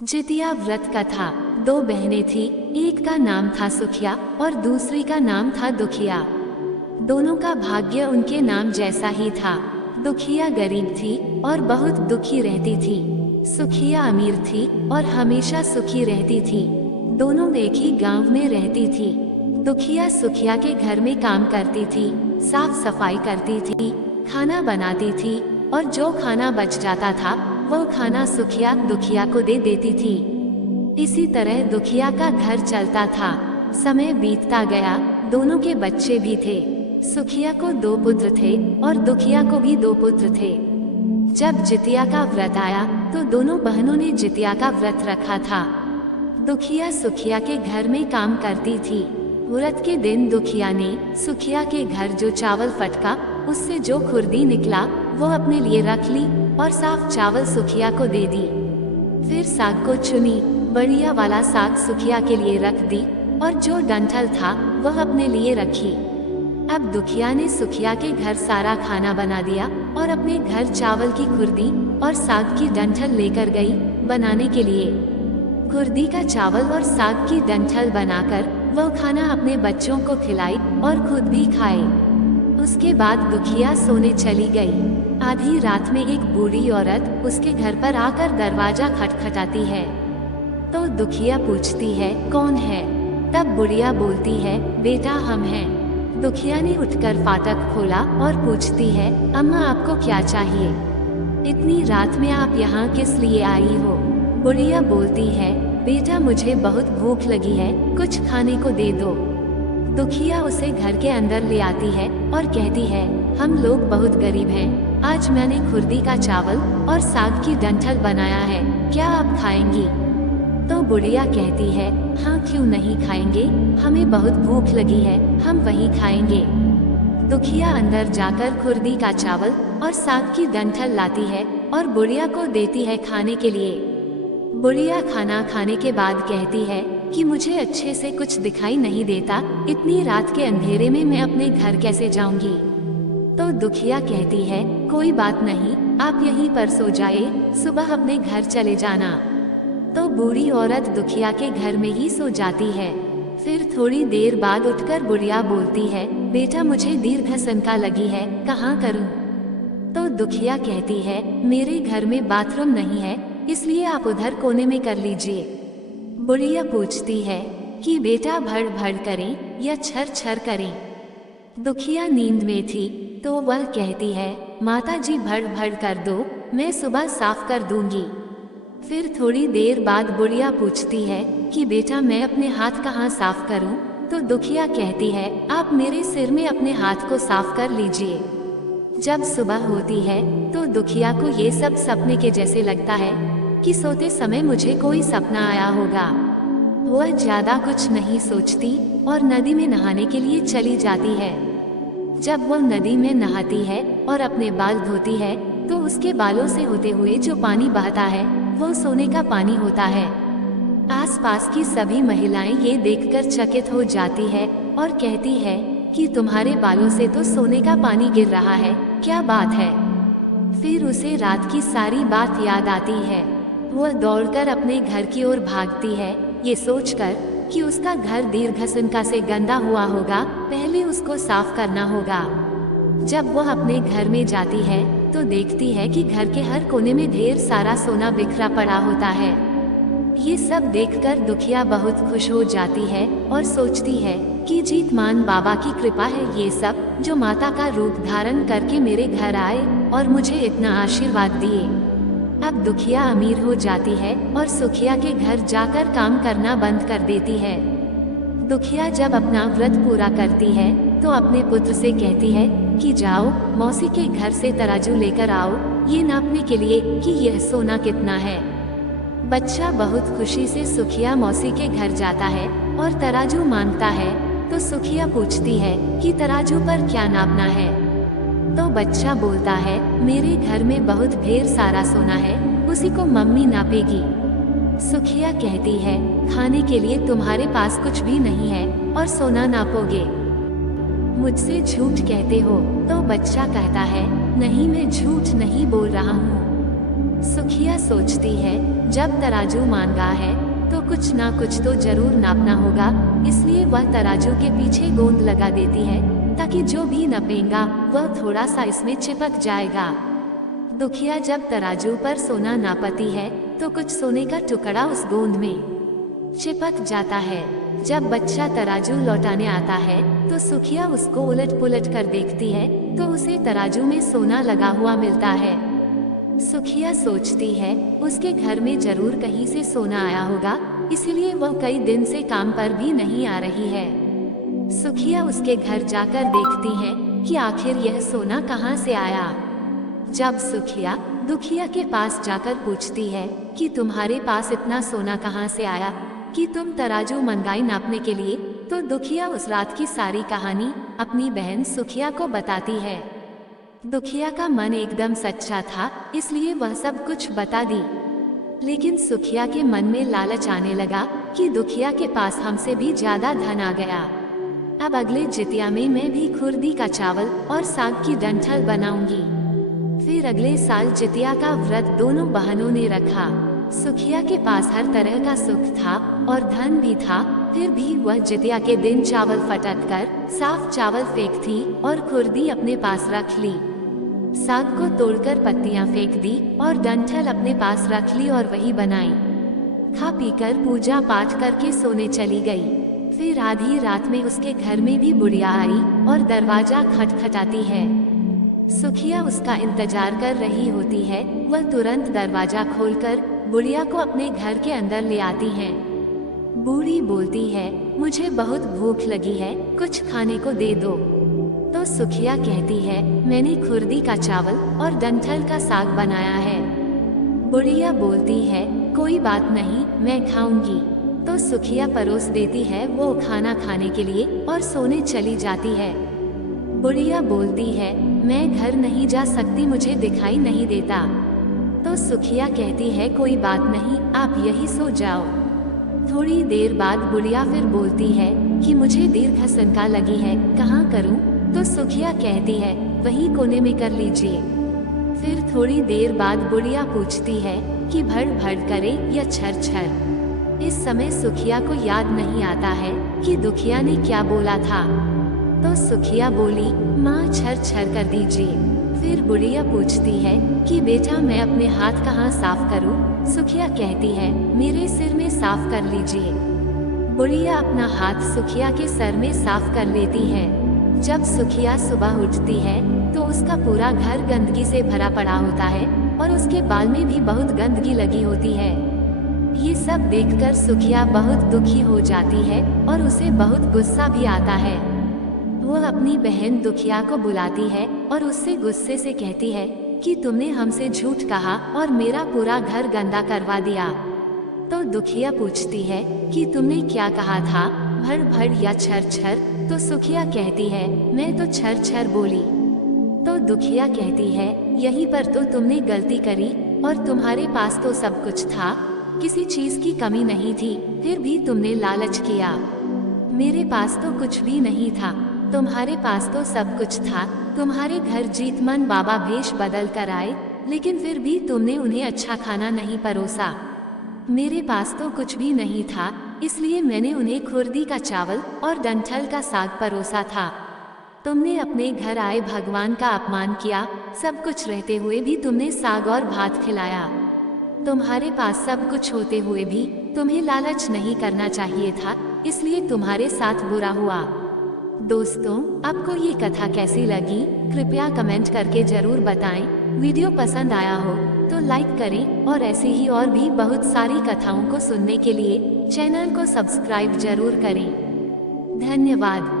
जितिया व्रत कथा। दो बहनें थी, एक का नाम था सुखिया और दूसरी का नाम था दुखिया। दोनों का भाग्य उनके नाम जैसा ही था। दुखिया गरीब थी और बहुत दुखी रहती थी। सुखिया अमीर थी और हमेशा सुखी रहती थी। दोनों एक ही गांव में रहती थी। दुखिया सुखिया के घर में काम करती थी, साफ सफाई करती थी, खाना बनाती थी और जो खाना बच जाता था वो खाना सुखिया दुखिया को दे देती थी। इसी तरह दुखिया का घर चलता था। समय बीतता गया, दोनों के बच्चे भी थे। सुखिया को 2 पुत्र थे और दुखिया को भी 2 पुत्र थे। जब जितिया का व्रत आया तो दोनों बहनों ने जितिया का व्रत रखा था। दुखिया सुखिया के घर में काम करती थी। व्रत के दिन दुखिया ने सुखिया के घर जो चावल फटका, उससे जो खुर्दी निकला वो अपने लिए रख ली और साफ चावल सुखिया को दे दी। फिर साग को चुनी, बढ़िया वाला साग सुखिया के लिए रख दी और जो डंठल था वह अपने लिए रखी। अब दुखिया ने सुखिया के घर सारा खाना बना दिया और अपने घर चावल की खुर्दी और साग की डंठल लेकर गई बनाने के लिए। खुर्दी का चावल और साग की डंठल बनाकर वह खाना अपने बच्चों को खिलाई और खुद भी खाए। उसके बाद दुखिया सोने चली गई। आधी रात में एक बूढ़ी औरत उसके घर पर आकर दरवाजा खटखटाती है। तो दुखिया पूछती है, कौन है? तब बुढ़िया बोलती है, बेटा हम हैं। दुखिया ने उठकर फाटक खोला और पूछती है, अम्मा आपको क्या चाहिए? इतनी रात में आप यहाँ किस लिए आई हो? बुढ़िया बोलती है, बेटा मुझे बहुत भूख लगी है, कुछ खाने को दे दो। दुखिया उसे घर के अंदर ले आती है और कहती है, हम लोग बहुत गरीब हैं, आज मैंने खुर्दी का चावल और साग की डंठल बनाया है, क्या आप खाएंगी? तो बुढ़िया कहती है, हाँ क्यों नहीं खाएंगे, हमें बहुत भूख लगी है, हम वही खाएंगे। दुखिया अंदर जाकर खुर्दी का चावल और साग की डंठल लाती है और बुढ़िया को देती है खाने के लिए। बुढ़िया खाना खाने के बाद कहती है कि मुझे अच्छे से कुछ दिखाई नहीं देता, इतनी रात के अंधेरे में मैं अपने घर कैसे जाऊंगी? तो दुखिया कहती है, कोई बात नहीं, आप यहीं पर सो जाए, सुबह अपने घर चले जाना। तो बूढ़ी औरत दुखिया के घर में ही सो जाती है। फिर थोड़ी देर बाद उठकर बुढ़िया बोलती है, बेटा मुझे दीर्घ शंका लगी है, कहाँ करूँ? तो दुखिया कहती है, मेरे घर में बाथरूम नहीं है, इसलिए आप उधर कोने में कर लीजिए। बुढ़िया पूछती है कि बेटा भड़ भड़ करें या छर छर करें? दुखिया नींद में थी तो वह कहती है, माता जी भड़ भड़ कर दो, मैं सुबह साफ कर दूंगी। फिर थोड़ी देर बाद बुढ़िया पूछती है कि बेटा मैं अपने हाथ कहाँ साफ करूं? तो दुखिया कहती है, आप मेरे सिर में अपने हाथ को साफ कर लीजिए। जब सुबह होती है तो दुखिया को ये सब सपने के जैसे लगता है कि सोते समय मुझे कोई सपना आया होगा। वह ज्यादा कुछ नहीं सोचती और नदी में नहाने के लिए चली जाती है। जब वह नदी में नहाती है और अपने बाल धोती है तो उसके बालों से होते हुए जो पानी बहता है वो सोने का पानी होता है। आसपास की सभी महिलाएं ये देखकर चकित हो जाती है और कहती है कि तुम्हारे बालों से तो सोने का पानी गिर रहा है, क्या बात है? फिर उसे रात की सारी बात याद आती है। वह दौड़कर अपने घर की ओर भागती है, ये सोचकर कि उसका घर दीर्घशंका से गंदा हुआ होगा, पहले उसको साफ करना होगा। जब वह अपने घर में जाती है तो देखती है कि घर के हर कोने में ढेर सारा सोना बिखरा पड़ा होता है। ये सब देखकर दुखिया बहुत खुश हो जाती है और सोचती है कि जीतमान बाबा की कृपा है ये सब, जो माता का रूप धारण करके मेरे घर आए और मुझे इतना आशीर्वाद दिए। अब दुखिया अमीर हो जाती है और सुखिया के घर जाकर काम करना बंद कर देती है। दुखिया जब अपना व्रत पूरा करती है तो अपने पुत्र से कहती है कि जाओ मौसी के घर से तराजू लेकर आओ, ये नापने के लिए कि यह सोना कितना है। बच्चा बहुत खुशी से सुखिया मौसी के घर जाता है और तराजू मांगता है। तो सुखिया पूछती है कि तराजू पर क्या नापना है? तो बच्चा बोलता है, मेरे घर में बहुत ढेर सारा सोना है, उसी को मम्मी नापेगी। सुखिया कहती है, खाने के लिए तुम्हारे पास कुछ भी नहीं है और सोना नापोगे? मुझसे झूठ कहते हो? तो बच्चा कहता है, नहीं मैं झूठ नहीं बोल रहा हूँ। सुखिया सोचती है जब तराजू मांगा है तो कुछ ना कुछ तो जरूर नापना होगा, इसलिए वह तराजू के पीछे गोंद लगा देती है ताकि जो भी नपेगा वह थोड़ा सा इसमें चिपक जाएगा। दुखिया जब तराजू पर सोना नापती है तो कुछ सोने का टुकड़ा उस गोंद में चिपक जाता है। जब बच्चा तराजू लौटाने आता है तो सुखिया उसको उलट पुलट कर देखती है तो उसे तराजू में सोना लगा हुआ मिलता है। सुखिया सोचती है उसके घर में जरूर कहीं से सोना आया होगा, इसीलिए वह कई दिन से काम पर भी नहीं आ रही है। सुखिया उसके घर जाकर देखती है कि आखिर यह सोना कहाँ से आया। जब सुखिया दुखिया के पास जाकर पूछती है कि तुम्हारे पास इतना सोना कहाँ से आया कि तुम तराजू मंगाई नापने के लिए, तो दुखिया उस रात की सारी कहानी अपनी बहन सुखिया को बताती है। दुखिया का मन एकदम सच्चा था, इसलिए वह सब कुछ बता दी। लेकिन सुखिया के मन में लालच आने लगा कि दुखिया के पास हमसे भी ज्यादा धन आ गया। अब अगले जितिया में मैं भी खुर्दी का चावल और साग की डंठल बनाऊंगी। फिर अगले साल जितिया का व्रत दोनों बहनों ने रखा। सुखिया के पास हर तरह का सुख था और धन भी था, फिर भी वह जितिया के दिन चावल फटक कर साफ चावल फेंकती और खुर्दी अपने पास रख ली। साग को तोड़कर पत्तियां फेंक दी और डंठल अपने पास रख ली और वही बनाई। खा पीकर पूजा पाठ करके सोने चली गई। फिर आधी रात में उसके घर में भी बुढ़िया आई और दरवाजा खटखटाती है। सुखिया उसका इंतजार कर रही होती है। वह तुरंत दरवाजा खोलकर बुढ़िया को अपने घर के अंदर ले आती है। बूढ़ी बोलती है, मुझे बहुत भूख लगी है, कुछ खाने को दे दो। तो सुखिया कहती है, मैंने खुर्दी का चावल और डंठल का साग बनाया है। बुढ़िया बोलती है, कोई बात नहीं, मैं खाऊंगी। तो सुखिया परोस देती है वो खाना खाने के लिए और सोने चली जाती है। बुढ़िया बोलती है, मैं घर नहीं जा सकती, मुझे दिखाई नहीं देता। तो सुखिया कहती है, कोई बात नहीं, आप यही सो जाओ। थोड़ी देर बाद बुढ़िया फिर बोलती है कि मुझे दीर्घ शंका लगी है, कहाँ करूँ? तो सुखिया कहती है, वहीं कोने में कर लीजिए। फिर थोड़ी देर बाद बुढ़िया पूछती है कि भड़ भड़ करे या छर छर। इस समय सुखिया को याद नहीं आता है कि दुखिया ने क्या बोला था। तो सुखिया बोली, माँ छर छर कर दीजिए। फिर बुढ़िया पूछती है कि बेटा मैं अपने हाथ कहाँ साफ करूँ? सुखिया कहती है, मेरे सिर में साफ कर लीजिए। बुढ़िया अपना हाथ सुखिया के सर में साफ कर लेती है। जब सुखिया सुबह उठती है तो उसका पूरा घर गंदगी से भरा पड़ा होता है और उसके बाल में भी बहुत गंदगी लगी होती है। ये सब देखकर सुखिया बहुत दुखी हो जाती है और उसे बहुत गुस्सा भी आता है। वो अपनी बहन दुखिया को बुलाती है और उससे गुस्से से कहती है कि तुमने हमसे झूठ कहा और मेरा पूरा घर गंदा करवा दिया। तो दुखिया पूछती है कि तुमने क्या कहा था, भड़ भड़ या छर छर? तो सुखिया कहती है, मैं तो छर छर बोली। तो दुखिया कहती है, यहीं पर तो तुमने गलती करी, और तुम्हारे पास तो सब कुछ था, किसी चीज की कमी नहीं थी, फिर भी तुमने लालच किया। मेरे पास तो कुछ भी नहीं था, तुम्हारे पास तो सब कुछ था। तुम्हारे घर जीतमन बाबा भेष बदल कर आए, लेकिन फिर भी तुमने उन्हें अच्छा खाना नहीं परोसा। मेरे पास तो कुछ भी नहीं था, इसलिए मैंने उन्हें खुर्दी का चावल और डंठल का साग परोसा था। तुमने अपने घर आए भगवान का अपमान किया, सब कुछ रहते हुए भी तुमने साग और भात खिलाया। तुम्हारे पास सब कुछ होते हुए भी तुम्हें लालच नहीं करना चाहिए था, इसलिए तुम्हारे साथ बुरा हुआ। दोस्तों, आपको ये कथा कैसी लगी कृपया कमेंट करके जरूर बताएं। वीडियो पसंद आया हो तो लाइक करें और ऐसी ही और भी बहुत सारी कथाओं को सुनने के लिए चैनल को सब्सक्राइब जरूर करें। धन्यवाद।